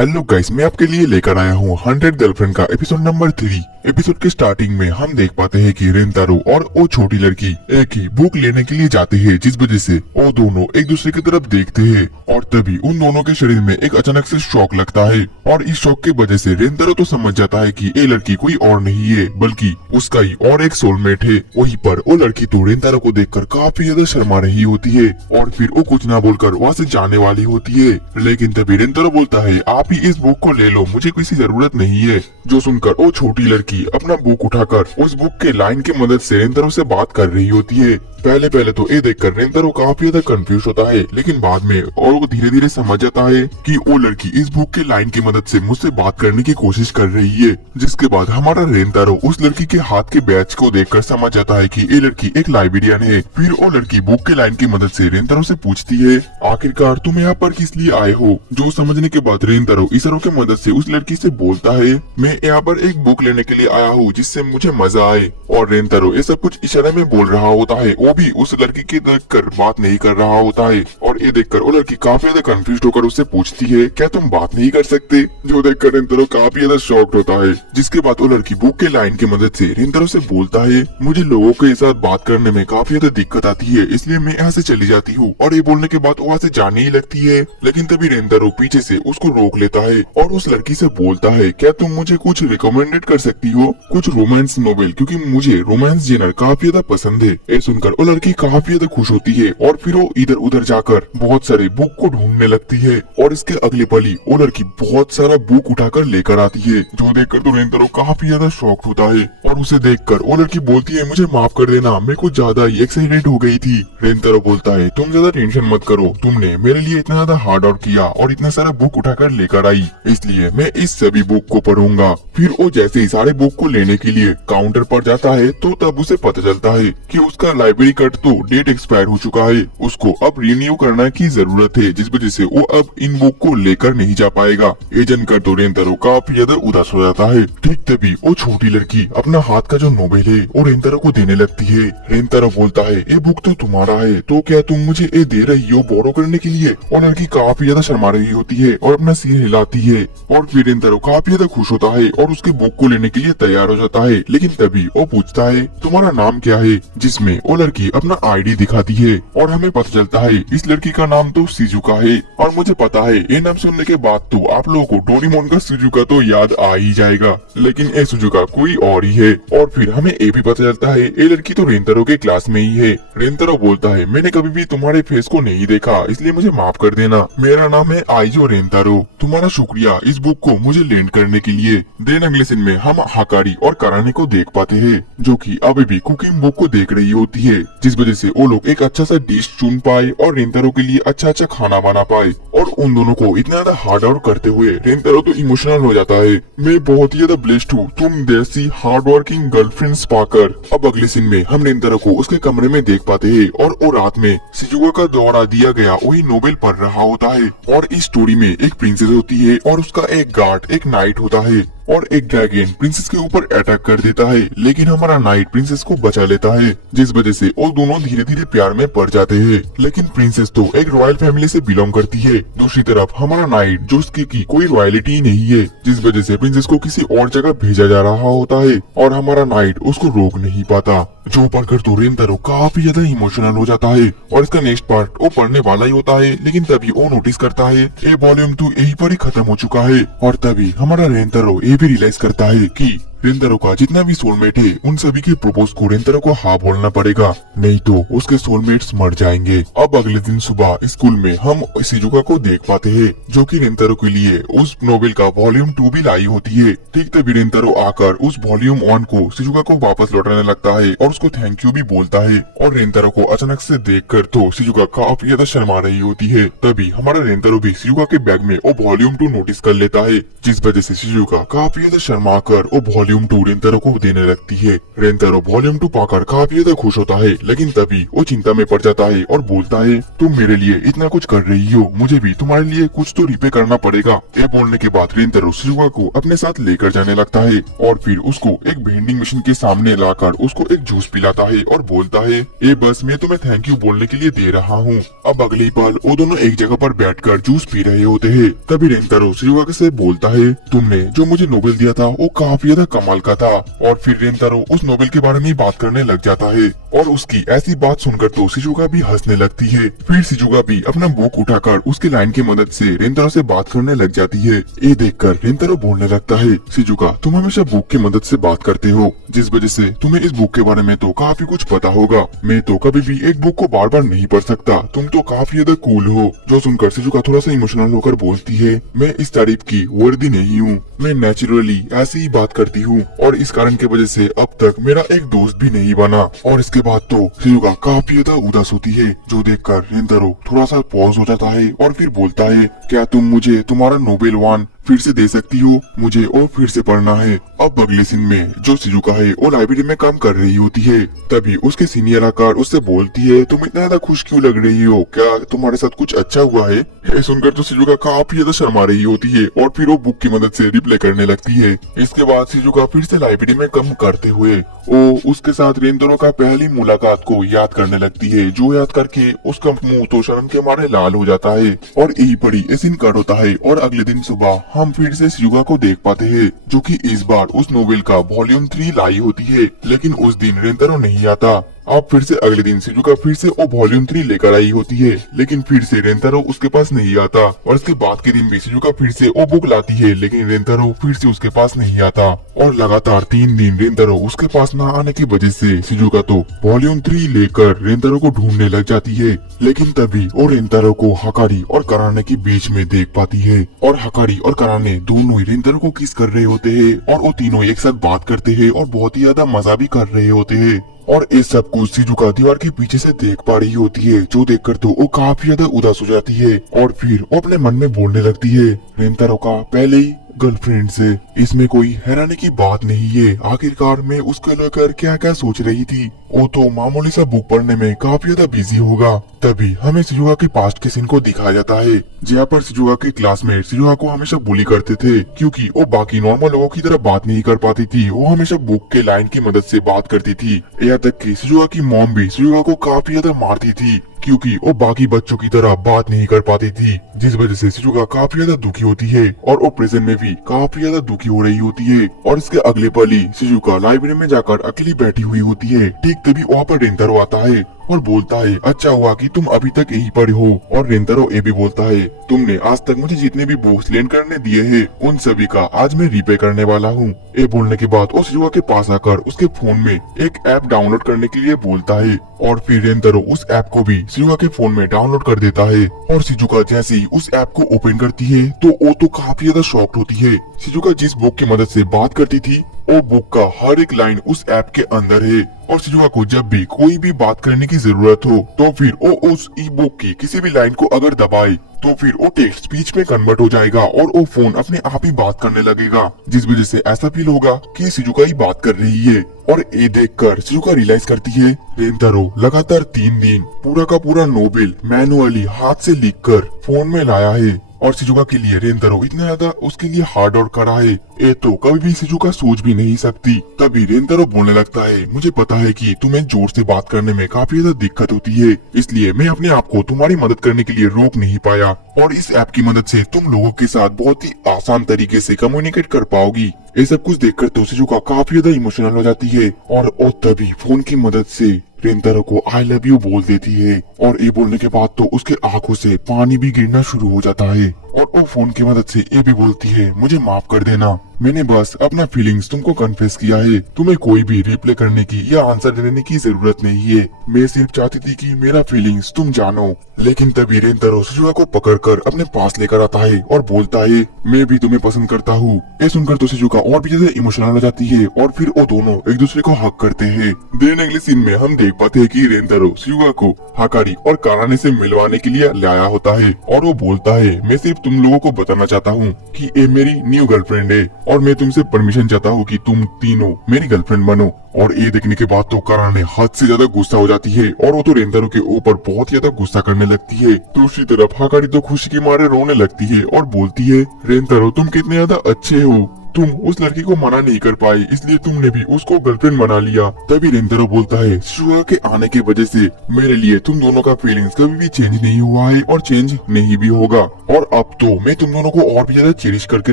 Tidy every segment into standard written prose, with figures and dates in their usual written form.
Hello guys, मैं आपके लिए लेकर आया हूँ 100 गर्लफ्रेंड का एपिसोड नंबर 3। एपिसोड के स्टार्टिंग में हम देख पाते हैं कि रेंतारो और वो छोटी लड़की एक ही बुक लेने के लिए जाते हैं, जिस वजह से वो दोनों एक दूसरे की तरफ देखते हैं और तभी उन दोनों के शरीर में एक अचानक से शॉक लगता है और इस शॉक की वजह से रेंतारो तो समझ जाता है कि ये लड़की कोई और नहीं है बल्कि उसका ही और एक सोलमेट है। वहीं पर वो लड़की तो रेंतारो को देखकर काफी ज्यादा शर्मा रही होती है और फिर वो कुछ ना बोलकर वहाँ से जाने वाली होती है, लेकिन तभी रेंतारो बोलता है आप ही इस बुक को ले लो, मुझे किसी जरूरत नहीं है। जो सुनकर वो छोटी लड़की अपना बुक उठाकर उस बुक के लाइन की मदद से रेंतारो से बात कर रही होती है। पहले तो ये देखकर रेंतारो काफी ज्यादा कंफ्यूज होता है, लेकिन बाद में और वो धीरे धीरे समझ जाता है कि वो लड़की इस बुक के लाइन की मदद से मुझसे बात करने की कोशिश कर रही है। जिसके बाद हमारा रेंतारो उस लड़की के हाथ के बैच को देखकर समझ जाता है कि ये लड़की एक लाइब्रेरियन है। फिर वो लड़की बुक के लाइन की मदद से रेंतारो से पूछती है आखिरकार तुम यहाँ पर किस लिए आए हो। जो समझने के बाद रेंतारो इशारों की मदद से उस लड़की से बोलता है मैं यहाँ पर एक बुक लेने के लिए आया हूँ जिससे मुझे मजा आए। और रेंतारो ये सब कुछ इशारे में बोल रहा होता है, वो भी उस लड़की के देखकर बात नहीं कर रहा होता है। और ये देखकर वो लड़की काफी ज्यादा कंफ्यूज होकर उससे पूछती है क्या तुम बात नहीं कर सकते। जो देखकर रेंतारो काफी ज्यादा शॉक्ड होता है। जिसके बाद वो लड़की बुक के लाइन की मदद से रेंतारो से बोलता है मुझे लोगों के साथ बात करने में काफी ज्यादा दिक्कत आती है, इसलिए मैं यहाँ से चली जाती हूँ। और ये बोलने के बाद वो वहाँ से जाने ही लगती है, लेकिन तभी रेंतारो पीछे से उसको रोक लेता है और उस लड़की से बोलता है क्या तुम मुझे कुछ रिकमेंडेड कर सकती हो, कुछ रोमांस नोवेल, क्योंकि मुझे रोमांस जेनर काफी ज्यादा पसंद है। ये सुनकर वो लड़की काफी ज्यादा खुश होती है और फिर वो इधर उधर जाकर बहुत सारे बुक को ढूंढने लगती है। और इसके अगले पल ही वो लड़की बहुत सारा बुक उठाकर लेकर आती है। जो देखकर तो रेंतारो काफी ज्यादा शॉक्ड होता है और उसे देखकर वो लड़की बोलती है मुझे माफ कर देना, मैं कुछ ज्यादा ही एक्साइटेड हो गई थी। रेंतारो बोलता है तुम ज्यादा टेंशन मत करो, तुमने मेरे लिए इतना ज्यादा हार्ड वर्क किया और इतना सारा बुक उठाकर लेकर आई, इसलिए मैं इस सभी बुक को पढ़ूंगा। फिर वो जैसे ही सारे बुक को लेने के लिए काउंटर पर जाता है तो तब उसे पता चलता है कि उसका लाइब्रेरी कार्ड तो डेट एक्सपायर हो चुका है, उसको अब रिन्यू करने की जरूरत है, जिस वजह से वो अब इन बुक को लेकर नहीं जा पाएगा। एजेंट कर तो रेंतारो काफी ज्यादा उदास हो जाता है। ठीक तभी वो छोटी लड़की अपना हाथ का जो नोवेल है वो रेंतारो को देने लगती है। रेंतारो बोलता है ये बुक तो तुम्हारा है, तो क्या तुम मुझे ये दे रही हो बोरो करने के लिए। और लड़की काफी ज्यादा शर्मा रही होती है और अपना सिर हिलाती है और फिर रेंतारो काफी ज्यादा खुश होता है और उसके बुक को लेने के लिए तैयार हो जाता है। लेकिन तभी वो पूछता है तुम्हारा नाम क्या है, जिसमें वो लड़की अपना आईडी दिखाती है और हमें पता चलता है इस लड़की का नाम तो शिजुका है। और मुझे पता है ये नाम सुनने के बाद तो आप लोगों को डोरेमोन का शिजुका तो याद आ ही जाएगा, लेकिन ये शिजुका कोई और ही है। और फिर हमें ये भी पता चलता है ये लड़की तो रेंतारो के क्लास में ही है। रेंतारो बोलता है मैंने कभी भी तुम्हारे फेस को नहीं देखा, इसलिए मुझे माफ कर देना, मेरा नाम है आइजो रेंतारो, तुम्हारा शुक्रिया इस बुक को मुझे लेंड करने के लिए। देन अगले सीन में हम हाकारी और कराने को देख पाते हैं जो कि अभी भी कुकिंग बुक को देख रही होती है, जिस वजह से वो लोग एक अच्छा सा डिश चुन पाए और रेंतारो के लिए अच्छा खाना बना पाए। और उन दोनों को इतना ज्यादा हार्ड वर्क करते हुए रेंतारो तो इमोशनल हो जाता है। मैं बहुत ही ज्यादा ब्लेस्ड हूँ, तुम जैसी हार्ड वर्किंग गर्लफ्रेंड्स पाकर। अब अगले सीन में हम रेंतारो को उसके कमरे में देख पाते हैं और वो रात में शिजुका का द्वारा दिया गया वही नोवेल पढ़ रहा होता है। और इस स्टोरी में एक प्रिंसेस होती है और उसका एक गार्ड एक नाइट होता है और एक ड्रैगन प्रिंसेस के ऊपर अटैक कर देता है, लेकिन हमारा नाइट प्रिंसेस को बचा लेता है, जिस वजह से वो दोनों धीरे धीरे प्यार में पड़ जाते हैं। लेकिन प्रिंसेस तो एक रॉयल फैमिली से बिलोंग करती है। दूसरी तरफ हमारा नाइट जो उसकी की कोई रॉयलिटी ही नहीं है, जिस वजह से प्रिंसेस को किसी और जगह भेजा जा रहा होता है और हमारा नाइट उसको रोक नहीं पाता। जो पढ़कर तो रेंतारो काफी ज्यादा इमोशनल हो जाता है और इसका नेक्स्ट पार्ट वो पढ़ने वाला ही होता है, लेकिन तभी वो नोटिस करता है ये वॉल्यूम तो यहीं पर ही खत्म हो चुका है। और तभी हमारा रेंतारो ये भी रियलाइज करता है कि रेंतारो का जितना भी सोलमेट है उन सभी के प्रपोज को रेंतारो को हाँ बोलना पड़ेगा, नहीं तो उसके सोलमेट्स मर जाएंगे। अब अगले दिन सुबह स्कूल में हम शिजुका को देख पाते हैं जो कि रेंतारो के लिए उस नोवेल का वॉल्यूम 2 भी लाई होती है। ठीक तभी रेंतारो आकर उस वॉल्यूम 1 को शिजुका को वापस लौटाने लगता है और उसको थैंक यू भी बोलता है। और रेंतारो को अचानक से देखकर तो शिजुका काफी ज्यादा शर्मा रही होती है। तभी हमारा रेंतारो भी शिजुका के बैग में वो वॉल्यूम 2 नोटिस कर लेता है, जिस वजह से शिजुका काफी ज्यादा शर्मा कर वो वॉल्यूम 2 रेंतारो को देने लगती है। रेंतारो वॉल्यूम 2 पाकर काफी ज्यादा खुश होता है, लेकिन तभी वो चिंता में पड़ जाता है और बोलता है तुम मेरे लिए इतना कुछ कर रही हो, मुझे भी तुम्हारे लिए कुछ तो रिपे करना पड़ेगा। ये बोलने के बाद रेंतारो शिजुका को अपने साथ लेकर जाने लगता है और फिर उसको एक वेंडिंग मशीन के सामने लाकर उसको एक जूस पिलाता है और बोलता है ये बस मैं तुम्हें थैंक यू बोलने के लिए दे रहा हूँ। अब अगले ही पल वो दोनों एक जगह पर बैठकर जूस पी रहे होते हैं। तभी रेंतारो शिजुका से बोलता है तुमने जो मुझे नोबेल दिया था वो काफी ज्यादा कमाल का था। और फिर रेंतारो उस नोबेल के बारे में बात करने लग जाता है और उसकी ऐसी बात सुनकर तो शिजुका भी हंसने लगती है। फिर शिजुका भी अपना बुक उठाकर उसके लाइन की मदद से रेंतारो से बात करने लग जाती है। ये देखकर रेंतारो बोलने लगता है शिजुका तुम हमेशा बुक की मदद से बात करते हो, जिस वजह से तुम्हें इस बुक के बारे में तो काफी कुछ पता होगा। मैं तो कभी भी एक बुक को बार बार नहीं पढ़ सकता, तुम तो काफी ज्यादा कूल हो। जो सुनकर शिजुका थोड़ा सा इमोशनल होकर बोलती है मैं इस तारीफ की वर्दी नहीं हूँ, मैं नेचुरली ऐसी ही बात करती हूँ और इस कारण की वजह से अब तक मेरा एक दोस्त भी नहीं बना। और इसके बाद तो शिजुका काफी ज्यादा उदास होती है, जो देखकर रेंतारो थोड़ा सा पॉज हो जाता है और फिर बोलता है क्या तुम मुझे तुम्हारा नोबेल 1 फिर से दे सकती हो, मुझे और फिर से पढ़ना है। अब अगले सीन में जो शिजुका है वो लाइब्रेरी में काम कर रही होती है। तभी उसके सीनियर आकार उससे बोलती है तुम इतना ज्यादा खुश क्यों लग रही हो, क्या तुम्हारे साथ कुछ अच्छा हुआ है। ये सुनकर तो शिजुका काफी ज्यादा शर्मा रही होती है और फिर वो बुक की मदद से रिप्लाई करने लगती है। इसके बाद शिजुका फिर से लाइब्रेरी में काम करते हुए वो उसके साथ रेंतारो का पहली मुलाकात को याद करने लगती है, जो याद करके उसका मुंह तो शर्म के मारे लाल हो जाता है। और यही पड़ी ये सीन कट होता है और अगले दिन सुबह हम फिर से शिजुका को देख पाते हैं, जो कि इस बार उस नोवेल का वॉल्यूम 3 लाई होती है। लेकिन उस दिन रेंतारो नहीं आता। अब फिर से अगले दिन शिजुका फिर से वो वॉल्यूम 3 लेकर आई होती है, लेकिन फिर से रेंतारो उसके पास नहीं आता। और इसके बाद के दिन भी शिजुका फिर से वो बुक लाती है, लेकिन रेंतारो फिर से उसके पास नहीं आता। और लगातार 3 दिन रेंतारो उसके पास न आने की वजह से शिजुका तो वॉल्यूम 3 लेकर रेंतारो को ढूंढने लग जाती है। लेकिन तभी वो रेंतारो को हकारी और कराने के बीच में देख पाती है और हकारी और कराने दोनों ही रेंतारो को किस कर रहे होते हैं और वो तीनों एक साथ बात करते हैं और बहुत ही ज्यादा मजा भी कर रहे होते हैं। और इस सब कुछ शिजुका दीवार के पीछे से देख पा रही होती है, जो देखकर तो वो काफी ज्यादा उदास हो जाती है और फिर वो अपने मन में बोलने लगती है रेंतारो का पहले ही गर्लफ्रेंड से, इसमें कोई हैरानी की बात नहीं है। आखिरकार मैं उसको लेकर क्या क्या सोच रही थी, वो तो मामूली सा बुक पढ़ने में काफी ज्यादा बिजी होगा। तभी हमें शिजुका के पास्ट के सीन को दिखाया जाता है, जहाँ पर शिजुका के क्लासमेट शिजुका को हमेशा बुली करते थे, क्योंकि वो बाकी नॉर्मल लोगों की तरह बात नहीं कर पाती थी। वो हमेशा बुक के लाइन की मदद से बात करती थी। यहाँ तक कि शिजुका की मॉम भी शिजुका को काफी ज्यादा मारती थी, क्योंकि वो बाकी बच्चों की तरह बात नहीं कर पाती थी, जिस वजह से शिजुका काफी ज्यादा दुखी होती है और वो प्रेजेंट में भी काफी ज्यादा दुखी हो रही होती है। और इसके अगले पल ही शिजुका लाइब्रेरी में जाकर अकेली बैठी हुई होती है। ठीक तभी वहाँ पर रेंतारो आता है और बोलता है अच्छा हुआ कि तुम अभी तक यहीं पर हो। और रेंतारो ये भी बोलता है तुमने आज तक मुझे जितने भी बुक्स लैंड करने दिए हैं उन सभी का आज मैं रिपे करने वाला हूँ। ये बोलने के बाद वो शिजुका के पास आकर उसके फोन में एक ऐप डाउनलोड करने के लिए बोलता है और फिर रेंतारो उस ऐप को भी शिजुका के फोन में डाउनलोड कर देता है। और शिजुका जैसे ही उस ऐप को ओपन करती है तो वो तो काफी ज्यादा शॉक्ड होती है। शिजुका जिस बुक की मदद से बात करती थी वो बुक का हर एक लाइन उस ऐप के अंदर है। और शिजुका को जब भी कोई भी बात करने की जरूरत हो तो फिर वो उस ई बुक की किसी भी लाइन को अगर दबाए तो फिर वो टेक्स्ट स्पीच में कन्वर्ट हो जाएगा और वो फोन अपने आप ही बात करने लगेगा, जिस वजह से ऐसा फील होगा कि शिजुका ही बात कर रही है। और ये देखकर शिजुका रियलाइज करती है रेंतारो लगातार 3 दिन पूरा का पूरा नोबेल मैनुअली हाथ से लिखकर फोन में लाया है। और शिजुका के लिए रेंतारो इतना ज्यादा उसके लिए हार्ड और कड़ा है, ये तो कभी भी शिजुका सोच भी नहीं सकती। तभी रेंतारो बोलने लगता है मुझे पता है कि तुम्हें जोर से बात करने में काफी ज्यादा दिक्कत होती है, इसलिए मैं अपने आप को तुम्हारी मदद करने के लिए रोक नहीं पाया और इस ऐप की मदद से तुम लोगों के साथ बहुत ही आसान तरीके से कम्युनिकेट कर पाओगी। ये सब कुछ देखकर तो शिजुका काफी ज्यादा इमोशनल हो जाती है और तभी फोन की मदद से रेंतारो को आई लव यू बोल देती है। और ये बोलने के बाद तो उसके आंखों से पानी भी गिरना शुरू हो जाता है और वो फोन की मदद से ये भी बोलती है मुझे माफ कर देना, मैंने बस अपना फीलिंग्स तुमको कन्फेस किया है, तुम्हें कोई भी रिप्लाई करने की या आंसर देने की जरूरत नहीं है, मैं सिर्फ चाहती थी कि मेरा फीलिंग्स तुम जानो। लेकिन तभी रेंतारो शिजुका को पकड़कर अपने पास लेकर आता है और बोलता है मैं भी तुम्हें पसंद करता हूँ। ये सुनकर तो शिजुका और भी ज्यादा इमोशनल हो जाती है और फिर वो दोनों एक दूसरे को हक करते हैं। देन अगले सीन में हम देख पाते हैं कि रेंतारो शिजुका को हकारी और काराने से मिलवाने के लिए लाया होता है और वो बोलता है मैं सिर्फ तुम लोगों को बताना चाहता हूँ कि ये मेरी न्यू गर्लफ्रेंड है और मैं तुमसे परमिशन चाहता हूँ कि तुम तीनों मेरी गर्लफ्रेंड बनो। और ये देखने के बाद तो कारा ने हद से ज्यादा गुस्सा हो जाती है और वो तो रेंतारो के ऊपर बहुत ज्यादा गुस्सा करने लगती है। दूसरी तरफ हाकारी तो खुशी के मारे रोने लगती है और बोलती है, रेंतारो तुम कितने ज्यादा अच्छे हो, तुम उस लड़की को मना नहीं कर पाए इसलिए तुमने भी उसको गर्लफ्रेंड बना लिया। तभी रेंतारो बोलता है, शिजुका के आने की वजह से मेरे लिए तुम दोनों का फीलिंग्स कभी भी चेंज नहीं हुआ है और चेंज नहीं भी होगा। और अब तो मैं तुम दोनों को और भी ज्यादा चेरिश करके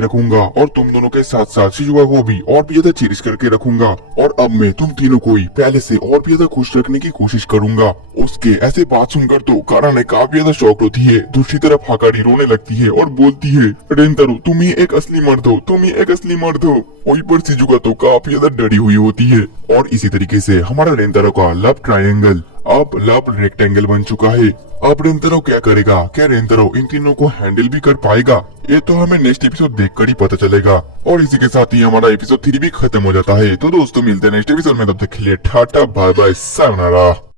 रखूंगा और तुम दोनों के साथ साथ शिजुका को भी और भी ज्यादा चेरिश करके रखूंगा। और अब मैं तुम तीनों को ही पहले से और भी ज्यादा खुश रखने की कोशिश करूंगा। उसके ऐसे बात सुनकर तो कारा ने काफी ज्यादा शॉक होती है। दूसरी तरफ हाकारी रोने लगती है और बोलती है, रेंतारो तुम ही एक असली मर्द हो, तुम ही एक असली मर्द हो। वहीं पर शिजुका तो काफी ज्यादा डरी हुई होती है। और इसी तरीके से हमारा रेंतारो का लव ट्रायंगल अब लव रेक्टेंगल बन चुका है। अब रेंतारो क्या करेगा, क्या रेंतारो इन तीनों को हैंडल भी कर पाएगा, ये तो हमें नेक्स्ट एपिसोड देखकर ही पता चलेगा। और इसी के साथ ही हमारा एपिसोड 3 भी खत्म हो जाता है। तो दोस्तों मिलते हैं नेक्स्ट एपिसोड में, तब तक के लिए टाटा बाय बाय सायोनारा।